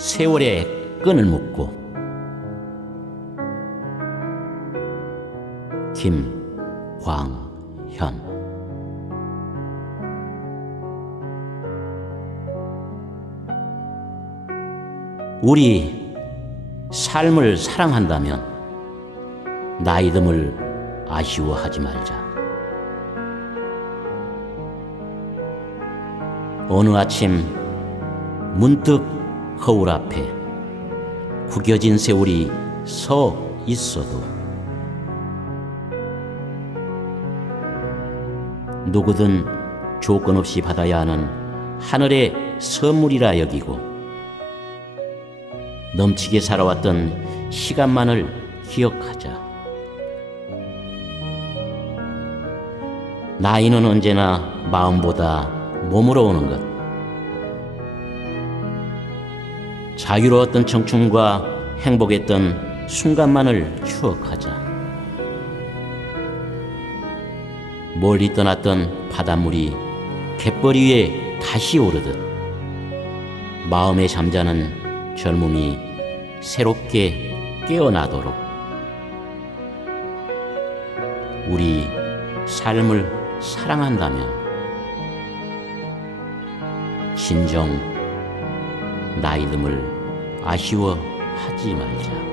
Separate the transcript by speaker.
Speaker 1: 세월의 끈을 묶고 김광현 우리 삶을 사랑한다면 나이듦을 아쉬워하지 말자. 어느 아침 문득 거울 앞에 구겨진 세월이 서 있어도 누구든 조건 없이 받아야 하는 하늘의 선물이라 여기고 넘치게 살아왔던 시간만을 기억하자. 나이는 언제나 마음보다 몸으로 오는 것. 자유로웠던 청춘과 행복했던 순간만을 추억하자. 멀리 떠났던 바닷물이 갯벌 위에 다시 오르듯 마음에 잠자는 젊음이 새롭게 깨어나도록 우리 삶을 사랑한다면 진정 나 이름을 아쉬워하지 말자.